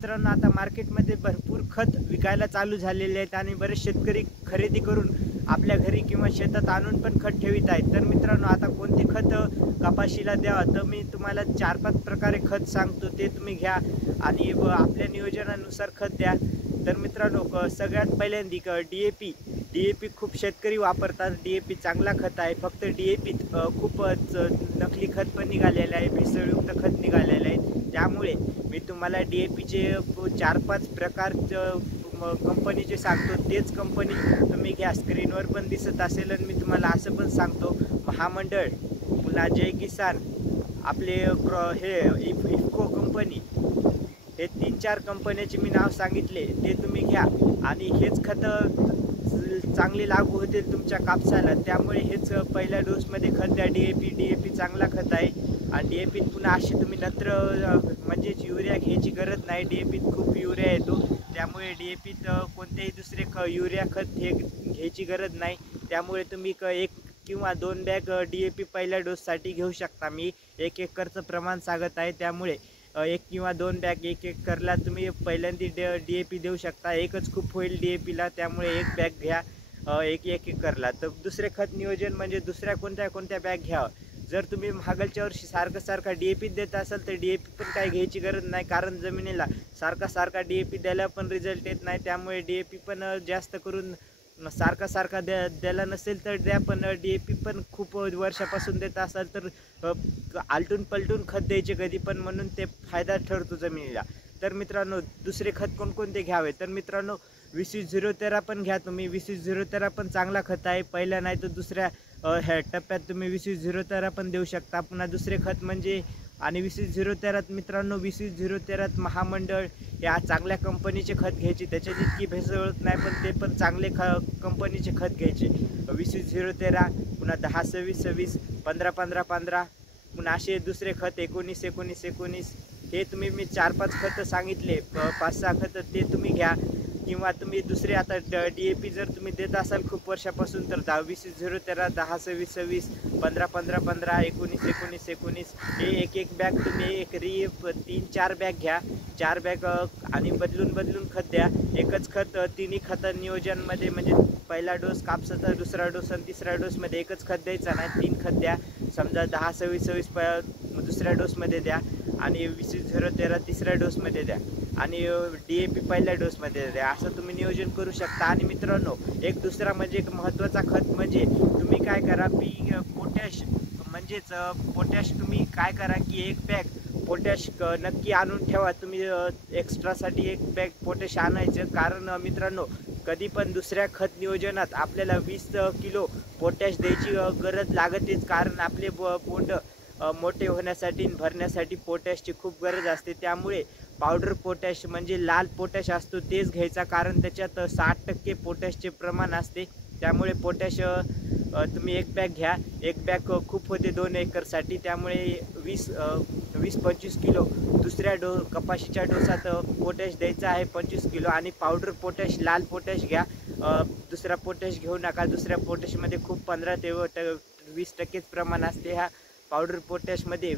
मित्रांनो, आता मार्केटमध्ये भरपूर खत विकायला चालू झालेले आहेत आणि बरेच शेतकरी खरेदी करून आपल्या घरी किंवा शेतात आणून पण खत ठेवित आहेत. तर मित्रांनो, आता कोणते खत कपाशीला द्यावं, तर मी तुम्हाला 4-5 प्रकारे खत सांगतो, ते तुम्ही घ्या आणि आपल्या नियोजनानुसार खत द्या. तर मित्रांनो, सगळ्यात पहिल्यांदा डी ए पी खूप शेतकरी वापरतात. डी चांगला खत आहे. फक्त डी-ए-पीत खूपच नकली खत पण निघालेलं आहे, भेसळयुक्त खत निघालेलं आहे. त्यामुळे मी तुम्हाला डी-ए-पीचे 4-5 प्रकारचं कंपनीचे सांगतो. तेच कंपनी तुम्ही घ्या. स्क्रीनवर पण दिसत असेल आणि मी तुम्हाला असं पण सांगतो, महामंडळ, पुन्हा जय किसान, आपले इफको कंपनी, हे 3-4 कंपन्याचे मी नाव सांगितले, ते तुम्ही घ्या आणि हेच खतं चांगले लागू होतील तुमच्या कापसाला. त्यामुळे हेच पहिल्या डोसमध्ये खत द्या. डी-ए-पी चांगला खत आहे आणि डी-ए-पीत पुन्हा अशी तुम्ही नत्र म्हणजेच युरिया घ्यायची गरज नाही. डी-ए-पीत खूप युरिया येतो, त्यामुळे डी-ए-पीत कोणतेही दुसरे युरिया खत हे घ्यायची गरज नाही. त्यामुळे तुम्ही 1 किंवा 2 बॅग डी-ए-पी पहिल्या डोससाठी घेऊ शकता. मी 1 एकरचं प्रमाण सांगत आहे, त्यामुळे 1 किंवा 2 बॅग 1 एकरला तुम्ही पहिल्यांदा डी-ए-पी देऊ शकता. एकच खूप होईल डी-ए-पीला, त्यामुळे 1 बॅग घ्या 1 एकरला. तर दुसरे खत नियोजन म्हणजे दुसऱ्या कोणत्या बॅग घ्यावं. जर तुम्ही मागच्या वर्षी सारखा डी-ए-पी देत असाल तर डी-ए-पी पण काय घ्यायची गरज नाही, कारण जमिनीला सारखा डी-ए-पी द्यायला पण रिझल्ट येत नाही. त्यामुळे डी-ए-पी पण जास्त करून सारखा द्यायला नसेल तर द्या, पण डी-ए-पी पण खूप वर्षापासून देत असाल तर आलटून पलटून खत द्यायचे कधी पण, म्हणून ते फायदा ठरतो जमिनीला. तर मित्रांनो, दुसरे खत कोणकोणते घ्यावे, तर मित्रांनो 20-20-013 पण घ्या तुम्ही. 20-20-013 पण चांगला खत आहे. पहिल्या नाही तर दुसऱ्या ह्या टप्प्यात तुम्ही 20-20-013 पण देऊ शकता. पुन्हा दुसरे खत म्हणजे आणि 20-20-013 मित्रांनो, 20-20-013 महामंडळ या चांगल्या कंपनीचे खत घ्यायचे. त्याच्यात इतकी भेसळ होत नाही, पण ते पण चांगले कंपनीचे खत घ्यायचे. 20-20-013, पुन्हा 10-26-26, 15-15-15, पुन्हा असे दुसरे खत 19-19-19, हे तुम्ही मी 4-5 खतं सांगितले, 5-6 खतं ते तुम्ही घ्या. किंवा तुम्ही दुसरे आता डी-ए-पी जर तुम्ही देत असाल खूप वर्षापासून तर 20-013, 10-26-26, 15-15-15, 19-19-19, हे 1 बॅग तुम्ही एकरी 3-4 बॅग घ्या. 4 बॅग आणि बदलून खत द्या. एकच खत तिन्ही खतं नियोजनमध्ये, म्हणजे पहिला डोस कापसाचा, दुसरा डोस आणि तिसऱ्या डोसमध्ये एकच खत द्यायचा नाही, 3 खत द्या. समजा 10-26-26 दुसऱ्या डोसमध्ये द्या आणि 20-013 तिसऱ्या डोसमध्ये द्या आणि डी-ए-पी पहिल्या डोसमध्ये द्या. असं तुम्ही नियोजन करू शकता. आणि मित्रांनो, एक दुसरा म्हणजे एक महत्त्वाचा खत म्हणजे तुम्ही काय करा, पोटॅश, म्हणजेच पोटॅश तुम्ही काय करा की 1 बॅग पोटॅश नक्की आणून ठेवा तुम्ही. एक्स्ट्रासाठी 1 बॅग पोटॅश आणायचं, कारण मित्रांनो, कधी पण दुसऱ्या खत नियोजनात आपल्याला 20 किलो पोटॅश द्यायची गरज लागतेच, कारण आपले बोंड मोठे होण्यासाठी भरण्यासाठी पोटॅशची खूप गरज असते. त्यामुळे पावडर पोटॅश म्हणजे लाल पोटॅश असतो तेच घ्यायचा, कारण त्याच्यात 60% पोटॅशचे प्रमाण असते. त्यामुळे पोटॅश तुम्ही 1 बॅग घ्या. 1 बॅग खूप होते 2 एकरसाठी, त्यामुळे 20-25 किलो दुसऱ्या कपाशीच्या डोसात पोटॅश द्यायचा आहे, 25 किलो. आणि पावडर पोटॅश, लाल पोटॅश घ्या, दुसरा पोटॅश घेऊ नका. दुसऱ्या पोटॅशमध्ये खूप 15 ते 20%च प्रमाण असते. ह्या पावडर पोटॅशमध्ये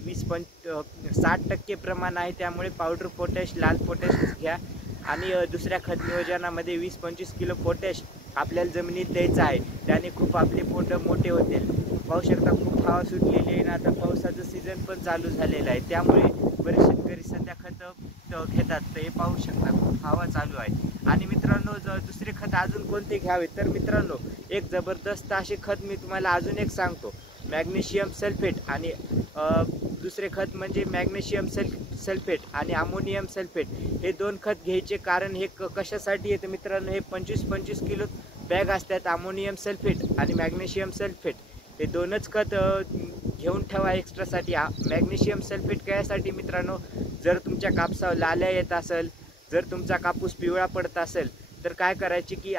60% प्रमाण आहे. त्यामुळे पावडर पोटॅश, लाल पोटॅश घ्या. आणि दुसऱ्या खत नियोजनामध्ये 20-25 किलो पोटॅश आपल्याला जमिनीत द्यायचं आहे. त्याने खूप आपले पोट मोठे होतील. पाहू शकता, खूप हवा सुटलेली आहे ना, आता पावसाचं सीझन पण चालू झालेलं आहे, त्यामुळे बरेच शेतकरी सध्या खतं घेतात. तर हे पाहू शकता, खूप हवा चालू आहे. आणि मित्रांनो, दुसरे खत अजून कोणते घ्यावे, तर मित्रांनो, एक जबरदस्त असे खत मी तुम्हाला अजून एक सांगतो, मॅग्नेशियम सल्फेट. आणि दुसरे खत म्हणजे मॅग्नेशियम सल्फेट आणि अमोनियम सल्फेट, हे 2 खत घ्यायचे. कारण हे कशासाठी येतं मित्रांनो, हे 25-25 किलो बॅग असतात. अमोनियम सल्फेट आणि मॅग्नेशियम सल्फेट हे 2च खत घेऊन ठेवा एक्स्ट्रासाठी. मॅग्नेशियम सल्फेट कशासाठी मित्रांनो, जर तुमच्या कापसावर लाल्या येत असेल, जर तुमचा कापूस पिवळा पडत असेल, तर काय करायचे की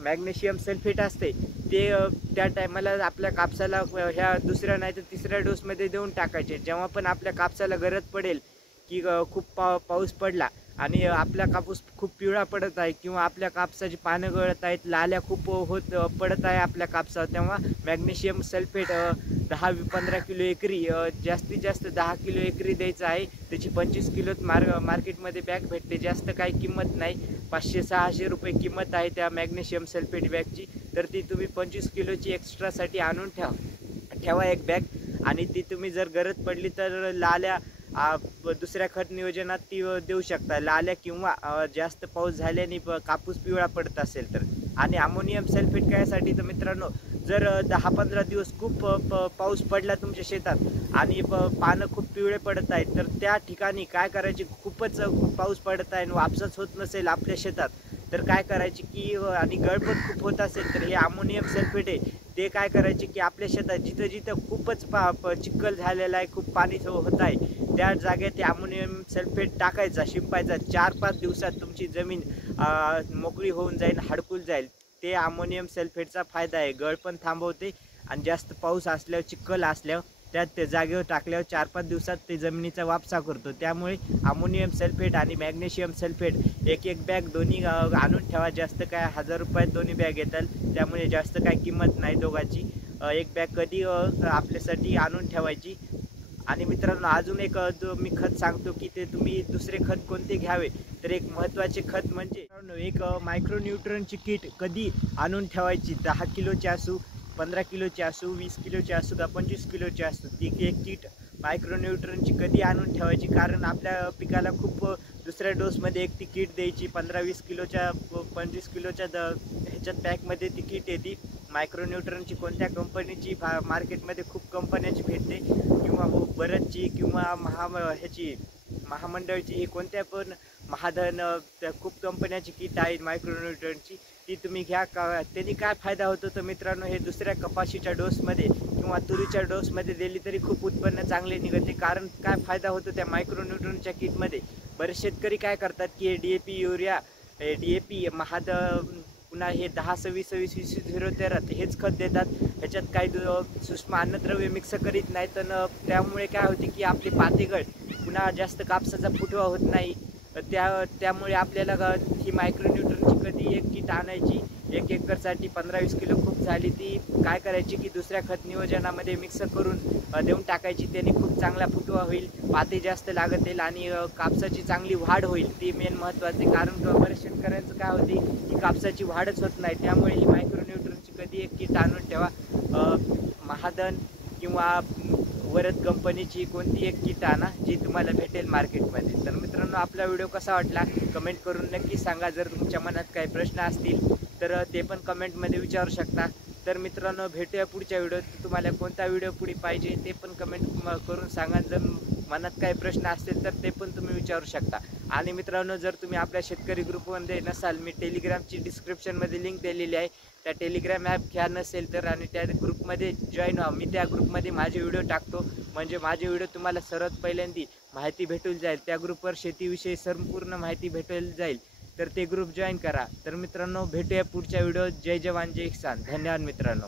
मॅग्नेशियम सल्फेट असते ते त्या टायमाला आपल्या कापसाला ह्या दुसऱ्या नाही तर तिसऱ्या डोसमध्ये देऊन टाकायचे. जेव्हा पण आपल्या कापसाला गरज पडेल की खूप पाऊस पडला आणि आपला कापूस खूप पिवळा पडत आहे किंवा आपल्या कापसाची पानं गळत आहेत, लाल्या खूप पडत आहे आपल्या कापसावर, तेव्हा मॅग्नेशियम सल्फेट 10-15 किलो एकरी, जास्तीत जास्त 10 किलो एकरी द्यायचं आहे. त्याची 25 किलोत मार्केटमध्ये बॅग भेटते. जास्त काही किंमत नाही, 500-600 रुपये किंमत आहे त्या मॅग्नेशियम सल्फेट बॅगची. तर ती तुम्ही 25 किलोची एक्स्ट्रासाठी आणून ठेवा एक बॅग. आणि ती तुम्ही जर गरज पडली तर लाल्या दुसऱ्या खत नियोजनात ती देऊ शकता, लाल्या किंवा जास्त पाऊस झाल्याने कापूस पिवळा पडत असेल तर. आणि अमोनियम सल्फेट कायसाठी तर मित्रांनो, जर 10-15 दिवस खूप पाऊस पडला तुमच्या शेतात आणि पानं खूप पिवळे पडत आहेत, तर त्या ठिकाणी काय करायचे, खूपच पाऊस पडत आहे आणि वापसच होत नसेल आपल्या शेतात, तर काय करायचे की आणि गळपट खूप होत असेल, तर हे अमोनियम सल्फेट आहे ते काय करायचे की आपल्या शेतात जिथं जिथं खूपच चिखल झालेला आहे, खूप पाणी होत आहे, त्या जागेत ते अमोनियम सल्फेट टाकायचा, शिंपायचा. 4-5 दिवसात तुमची जमीन मोकळी होऊन जाईल, हडकून जाईल. ते अमोनियम सल्फेटचा फायदा आहे, गळ पण थांबवते आणि जास्त पाऊस असल्यावर, चिखल असल्यावर त्यात जागेवर टाकल्यावर 4-5 दिवसात ते जमिनीचा वापसा करतो. त्यामुळे अमोनियम सल्फेट आणि मॅग्नेशियम सल्फेट एक बॅग दोन्ही आणून ठेवा. जास्त काय 1000 रुपयात दोन्ही बॅग येतात, त्यामुळे जास्त काय किंमत नाही दोघांची. एक बॅग कधी आपल्यासाठी आणून ठेवायची. आणि मित्रांनो, अजून एक मी खत सांगतो की ते तुम्ही दुसरे खत कोणते घ्यावे. तर एक महत्त्वाचे खत म्हणजे एक मायक्रोन्यूट्रनची किट कधी आणून ठेवायची. 10 किलोची असू, 15 किलोची असू, 20 किलोची असू का 25 किलोची असू, ती एक किट मायक्रोन्यूट्रनची कधी आणून ठेवायची. कारण आपल्या पिकाला खूप दुसऱ्या डोसमध्ये एक ती किट द्यायची. 15-20 किलोच्या 25 किलोच्या ह्याच्यात पॅकमध्ये ती किट येते मायक्रोन्यूट्रनची. कोणत्या कंपनीची मार्केटमध्ये खूप कंपन्याची भेटते, किंवा बरडची किंवा ह्याची महामंडळची, ही कोणत्या पण महाधन, खूप कंपन्याची किट आहेत मायक्रोन्यूट्रनची, ती तुम्ही घ्या. त्यांनी काय फायदा होतो तर मित्रांनो, हे दुसऱ्या कपाशीच्या डोसमध्ये किंवा तुरीच्या डोसमध्ये दिली तरी खूप उत्पन्न चांगले निघते. कारण काय फायदा होतो त्या मायक्रोन्यूट्रनच्या किटमध्ये. बरेच शेतकरी काय करतात की DAP, युरिया, DAP, पुन्हा हे 10-26-26-20-13 हेच खत देतात. ह्याच्यात काही सूक्ष्म अन्नद्रव्य मिक्स करीत नाहीत. त्यामुळे काय होते की आपली पातेगळ, पुन्हा जास्त कापसाचा फुटवा होत नाही. त्यामुळे आपल्याला ही मायक्रोन्यूट्रनची कधी एक किट आणायची. 1 एकरसाठी 15-20 किलो खूप झाली, ती काय करायची की दुसऱ्या खत नियोजनामध्ये मिक्स करून देऊन टाकायची. त्याने खूप चांगला फुटवा होईल, पाते जास्त लागत येईल आणि कापसाची चांगली वाढ होईल. ती मेन महत्त्वाचे. कारण बऱ्याच शेतकऱ्यांचं काय होते की कापसाची वाढच होत नाही. त्यामुळे ही मायक्रोन्यूट्रनची कधी एक किट आणून ठेवा. महाधन किंवा वरद कंपनीची कोणती एक किट आणा, जी तुम्हाला भेटेल मार्केटमध्ये. तर मित्रांनो, आपला व्हिडिओ कसा वाटला कमेंट करून नक्की सांगा. जर तुमच्या मनात काही प्रश्न असतील तर ते पण कमेंटमध्ये विचारू शकता. तर मित्रांनो, भेटूया पुढच्या व्हिडिओत. तुम्हाला कोणता व्हिडिओ पुढे पाहिजे ते पण कमेंट करून सांगा. जर मनात काही प्रश्न असतील तर ते पण तुम्ही विचारू शकता. आणि मित्रांनो, जर तुम्ही आपल्या शेतकरी ग्रुपमध्ये नसाल, मी टेलिग्रामची डिस्क्रिप्शनमध्ये लिंक दिलेली आहे, त्या टेलिग्राम ॲप घ्या नसेल तर, आणि त्या ग्रुपमध्ये जॉईन व्हा. मी त्या ग्रुपमध्ये माझे व्हिडिओ टाकतो, म्हणजे माझे व्हिडिओ तुम्हाला सर्वात पहिल्यांदी माहिती भेटून जाईल. त्या ग्रुपवर शेतीविषयी संपूर्ण माहिती भेटून जाईल. तर ते ग्रुप जॉईन करा. तर मित्रांनो, भेटूया पुढच्या व्हिडिओत. जय जवान जय किसान. धन्यवाद मित्रांनो.